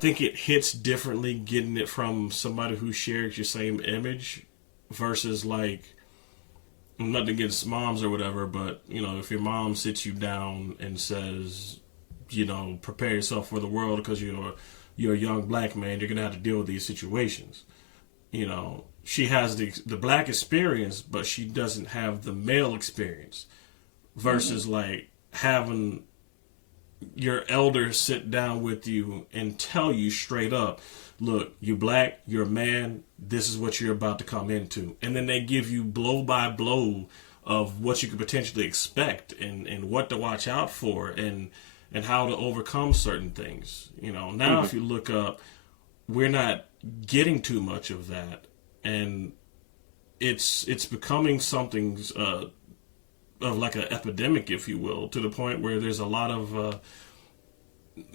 think it hits differently getting it from somebody who shares your same image versus like, nothing against moms or whatever, but if your mom sits you down and says, prepare yourself for the world because you're a young black man, you're gonna have to deal with these situations. She has the black experience, but she doesn't have the male experience. Versus like having your elders sit down with you and tell you straight up, look, you're black, you're a man, this is what you're about to come into. And then they give you blow by blow of what you could potentially expect and what to watch out for and how to overcome certain things. Now if you look up, we're not getting too much of that. And it's becoming something of like an epidemic, if you will, to the point where there's a lot of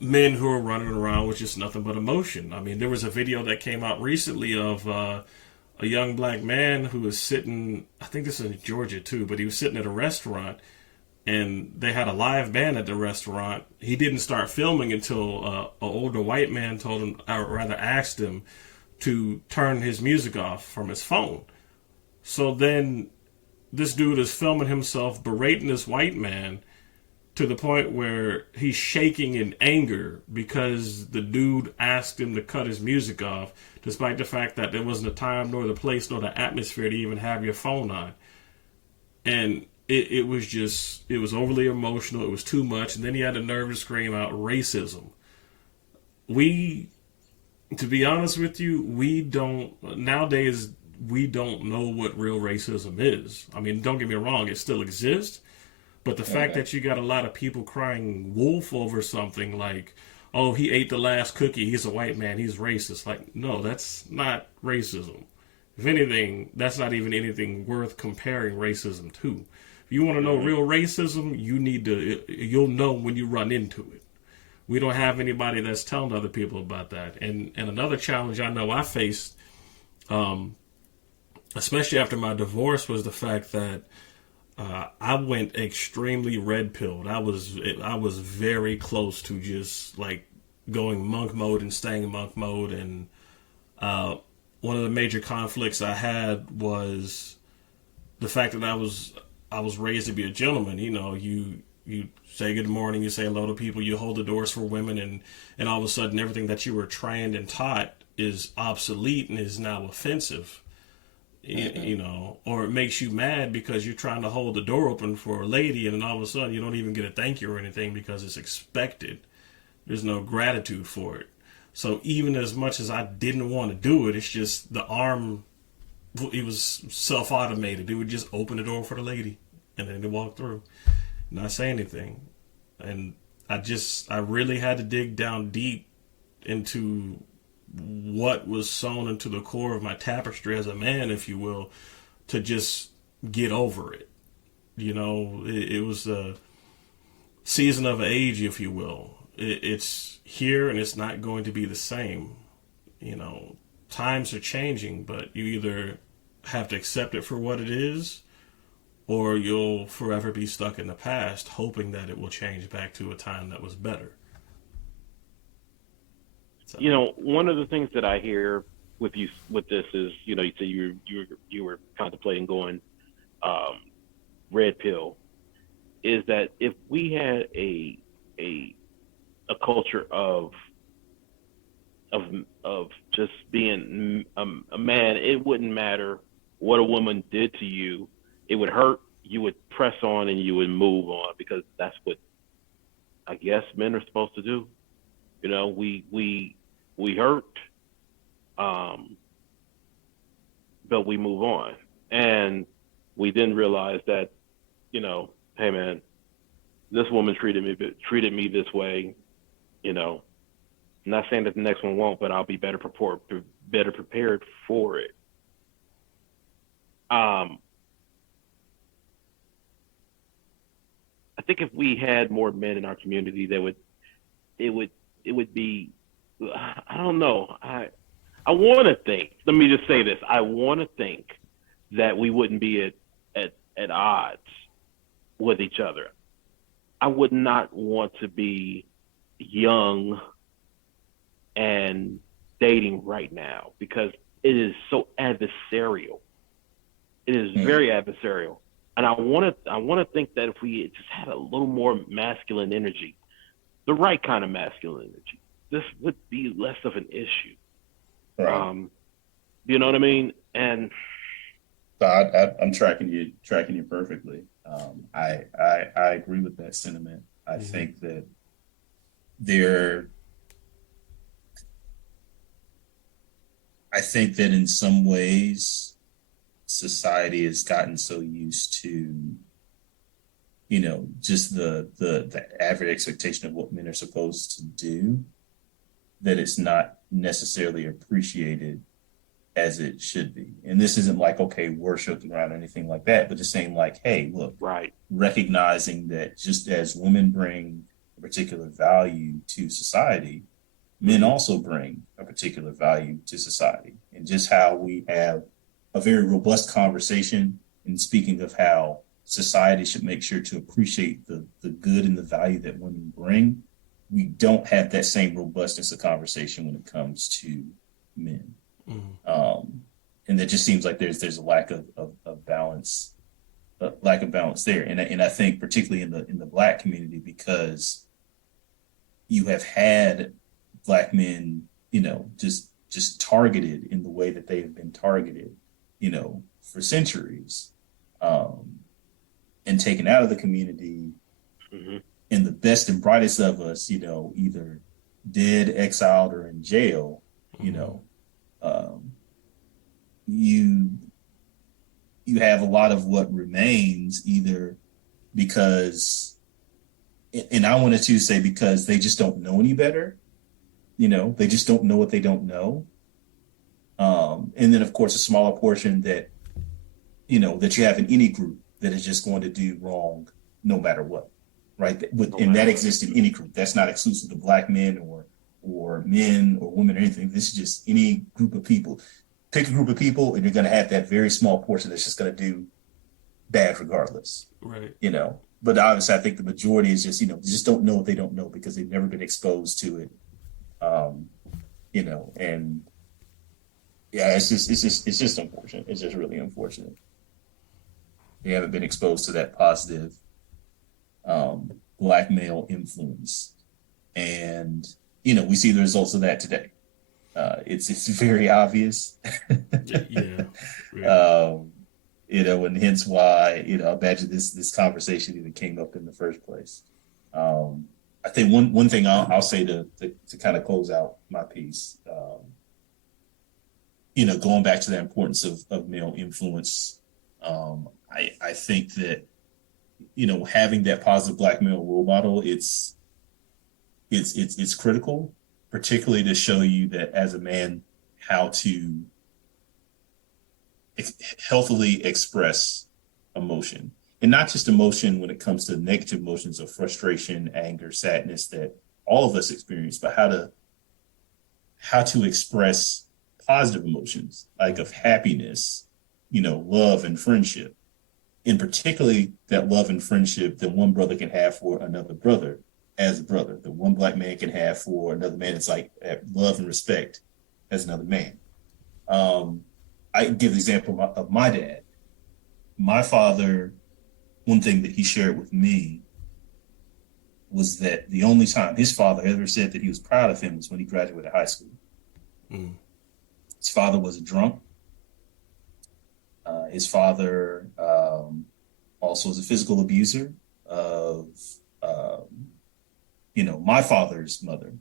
men who are running around with just nothing but emotion. I mean, there was a video that came out recently of a young black man who was sitting, I think this is in Georgia too, but he was sitting at a restaurant and they had a live band at the restaurant. He didn't start filming until an older white man told him, or rather asked him, to turn his music off from his phone. So then this dude is filming himself berating this white man to the point where he's shaking in anger because the dude asked him to cut his music off, despite the fact that there wasn't the time nor the place nor the atmosphere to even have your phone on. And it was overly emotional. It was too much. And then he had the nerve to scream out racism. To be honest with you, nowadays, we don't know what real racism is. I mean, don't get me wrong, it still exists. But the fact that you got a lot of people crying wolf over something like, oh, he ate the last cookie, he's a white man, he's racist. Like, no, that's not racism. If anything, that's not even anything worth comparing racism to. If you want to know real racism, you'll know when you run into it. We don't have anybody that's telling other people about that. And another challenge I know I faced, especially after my divorce, was the fact that I went extremely red pilled. I was very close to just like going monk mode and staying in monk mode. And one of the major conflicts I had was the fact that I was raised to be a gentleman. You say good morning, you say hello to people, you hold the doors for women, and all of a sudden everything that you were trained and taught is obsolete and is now offensive. Or it makes you mad because you're trying to hold the door open for a lady and then all of a sudden you don't even get a thank you or anything because it's expected. There's no gratitude for it. So even as much as I didn't want to do it, it's just the arm, it was self-automated. It would just open the door for the lady and then they walk through, not say anything. And I really had to dig down deep into what was sewn into the core of my tapestry as a man, if you will, to just get over it. It was a season of age, if you will. It's here and it's not going to be the same. Times are changing, but you either have to accept it for what it is, or you'll forever be stuck in the past, hoping that it will change back to a time that was better. So. One of the things that I hear with this is, you say you were contemplating going red pill, is that if we had a culture of just being a man, it wouldn't matter what a woman did to you. It would hurt. You would press on and you would move on because that's what I guess men are supposed to do. We hurt, but we move on. And we then realize that, hey man, this woman treated me this way. I'm not saying that the next one won't, but I'll be better prepared for it. I think if we had more men in our community, it would be, I don't know. I want to think, let me just say this. I want to think that we wouldn't be at odds with each other. I would not want to be young and dating right now, because it is so adversarial. It is very adversarial. And I want to think that if we just had a little more masculine energy, the right kind of masculine energy, this would be less of an issue. Right. You know what I mean? And So I'm tracking you perfectly. I agree with that sentiment. I think that in some ways, society has gotten so used to, just the average expectation of what men are supposed to do, that it's not necessarily appreciated as it should be. And this isn't like, okay, worship around or anything like that, but just saying like, hey, look, right, recognizing that just as women bring a particular value to society, men also bring a particular value to society. And just how we have a very robust conversation in speaking of how society should make sure to appreciate the good and the value that women bring, we don't have that same robustness of conversation when it comes to men. And that just seems like there's a lack of balance, there. And I think particularly in the Black community, because you have had Black men, just targeted in the way that they have been targeted, for centuries, and taken out of the community. And the best and brightest of us, either dead, exiled, or in jail, you have a lot of what remains, either because, and I wanted to say because they just don't know any better, they just don't know what they don't know. And then of course a smaller portion that you have in any group that is just going to do wrong no matter what, right? And that exists in any group. That's not exclusive to Black men or men or women or anything. This is just any group of people. Pick a group of people and you're going to have that very small portion that's just going to do bad regardless. Right. But obviously I think the majority is just, they just don't know what they don't know because they've never been exposed to it. And yeah, it's just unfortunate. It's just really unfortunate. They haven't been exposed to that positive Black male influence. And, we see the results of that today. It's very obvious. Yeah. And hence why, I imagine this conversation even came up in the first place. I think one thing I'll say to kind of close out my piece, going back to the importance of male influence, I think that, having that positive Black male role model, it's critical, particularly to show you that as a man, how to healthily express emotion. And not just emotion when it comes to negative emotions of frustration, anger, sadness that all of us experience, but how to express positive emotions, like of happiness, love and friendship. And particularly that love and friendship that one brother can have for another brother as a brother, that one Black man can have for another man. It's like love and respect as another man. I give the example of my dad. My father, one thing that he shared with me was that the only time his father ever said that he was proud of him was when he graduated high school. His father was a drunk. His father also was a physical abuser of, my father's mother.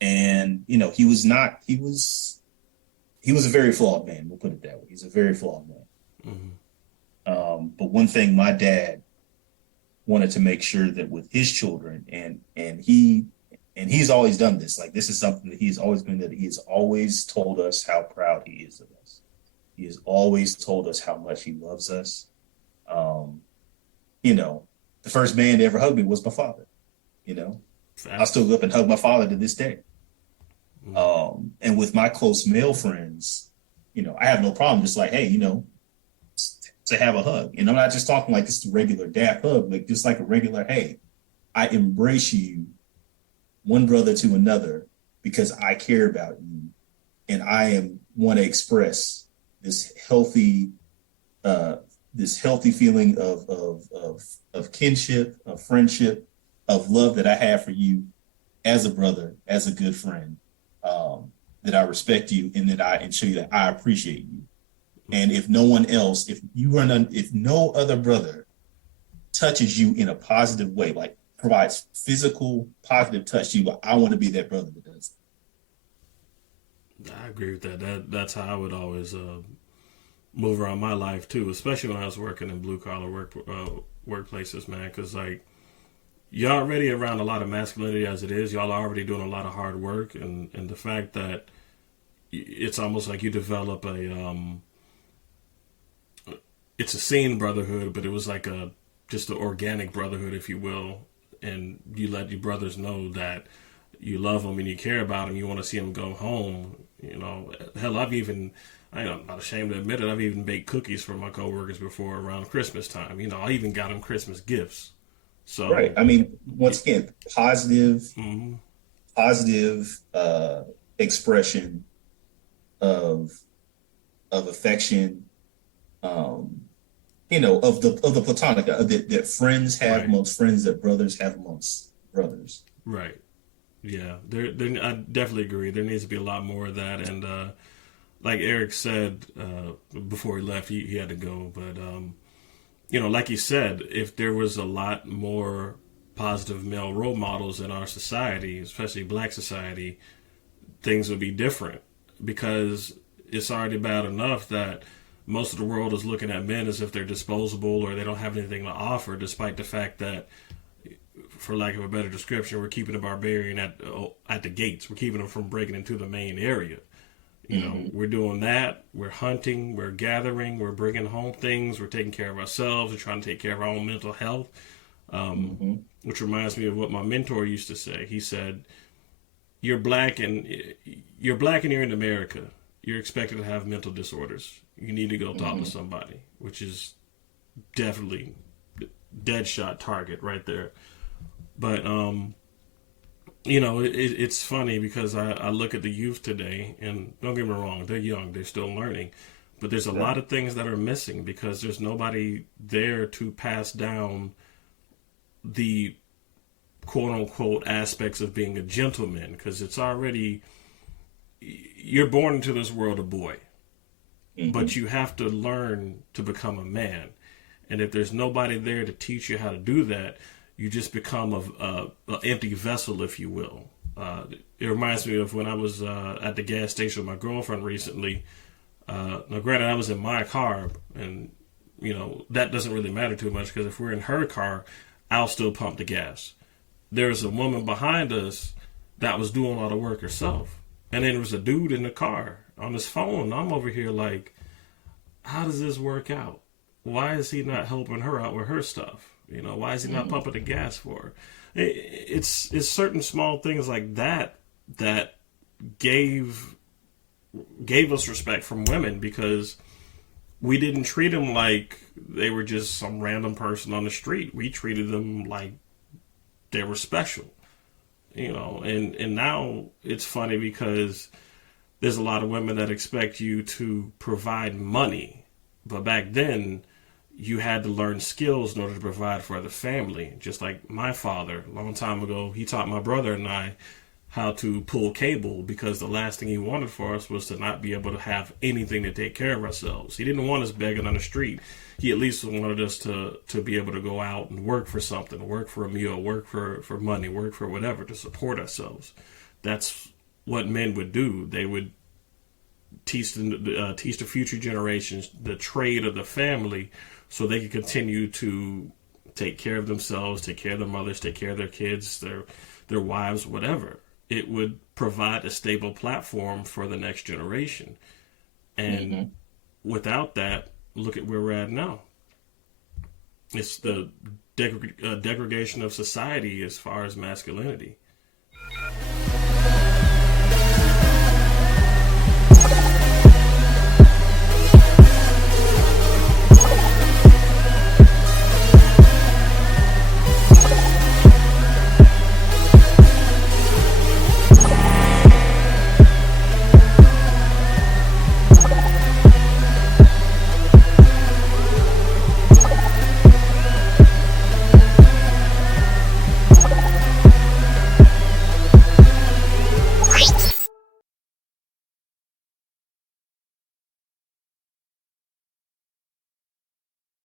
And, he was a very flawed man. We'll put it that way. He's a very flawed man. But one thing my dad wanted to make sure that with his children, and he's always done this, like this is something that he's always been, that he has always told us how proud he is of us. He has always told us how much he loves us. The first man to ever hug me was my father. I still go up and hug my father to this day. And with my close male friends, I have no problem just like, hey, to have a hug. And I'm not just talking like just a regular dap hug, like just like a regular, hey, I embrace you one brother to another because I care about you and I want to express this healthy feeling of kinship, of friendship, of love that I have for you as a brother, as a good friend, that I respect you and show you that I appreciate you. And if no one else, if no other brother touches you in a positive way, like provides physical positive touch to you, I want to be that brother that does. I agree with that. That's how I would always move around my life too, especially when I was working in blue collar workplaces, man. Because like you're already around a lot of masculinity as it is. Y'all are already doing a lot of hard work, and the fact that it's almost like you develop it's a seen brotherhood, but it was like just an organic brotherhood, if you will, and you let your brothers know that you love them and you care about them. You want to see them go home. You know, hell, I'm not ashamed to admit it. I've even baked cookies for my coworkers before around Christmas time. You know, I even got them Christmas gifts. So right. I mean, once again, positive, expression of affection. Of the platonic that friends have right. amongst friends, that brothers have amongst brothers. Right. Yeah. I definitely agree. There needs to be a lot more of that. And like Eric said before he left, he had to go. But like he said, if there was a lot more positive male role models in our society, especially Black society, things would be different, because it's already bad enough that most of the world is looking at men as if they're disposable or they don't have anything to offer, despite the fact that, for lack of a better description, we're keeping the barbarian at the gates. We're keeping them from breaking into the main area. You know, we're doing that. We're hunting. We're gathering. We're bringing home things. We're taking care of ourselves. We're trying to take care of our own mental health, which reminds me of what my mentor used to say. He said, you're black and you're in America. You're expected to have mental disorders. You need to go talk to somebody, which is definitely dead shot target right there. But, it's funny because I look at the youth today, and don't get me wrong, they're young, they're still learning, but there's a lot of things that are missing because there's nobody there to pass down the quote unquote aspects of being a gentleman, because it's already, you're born into this world a boy, but you have to learn to become a man. And if there's nobody there to teach you how to do that, you just become an empty vessel, if you will. It reminds me of when I was at the gas station with my girlfriend recently. Now, granted, I was in my car, and, that doesn't really matter too much, because if we're in her car, I'll still pump the gas. There's a woman behind us that was doing all the work herself. And then there was a dude in the car on his phone. I'm over here like, how does this work out? Why is he not helping her out with her stuff? Why is he not pumping the gas for her? It's certain small things like that that gave us respect from women, because we didn't treat them like they were just some random person on the street. We treated them like they were special, and now it's funny because there's a lot of women that expect you to provide money, but back then you had to learn skills in order to provide for the family. Just like my father, a long time ago, he taught my brother and I how to pull cable, because the last thing he wanted for us was to not be able to have anything to take care of ourselves. He didn't want us begging on the street. He at least wanted us to be able to go out and work for something, work for a meal, work for money, work for whatever, to support ourselves. That's what men would do. They would teach the future generations the trade of the family, so they could continue to take care of themselves, take care of their mothers, take care of their kids, their wives, whatever. It would provide a stable platform for the next generation. And without that, look at where we're at now. It's the degradation of society as far as masculinity.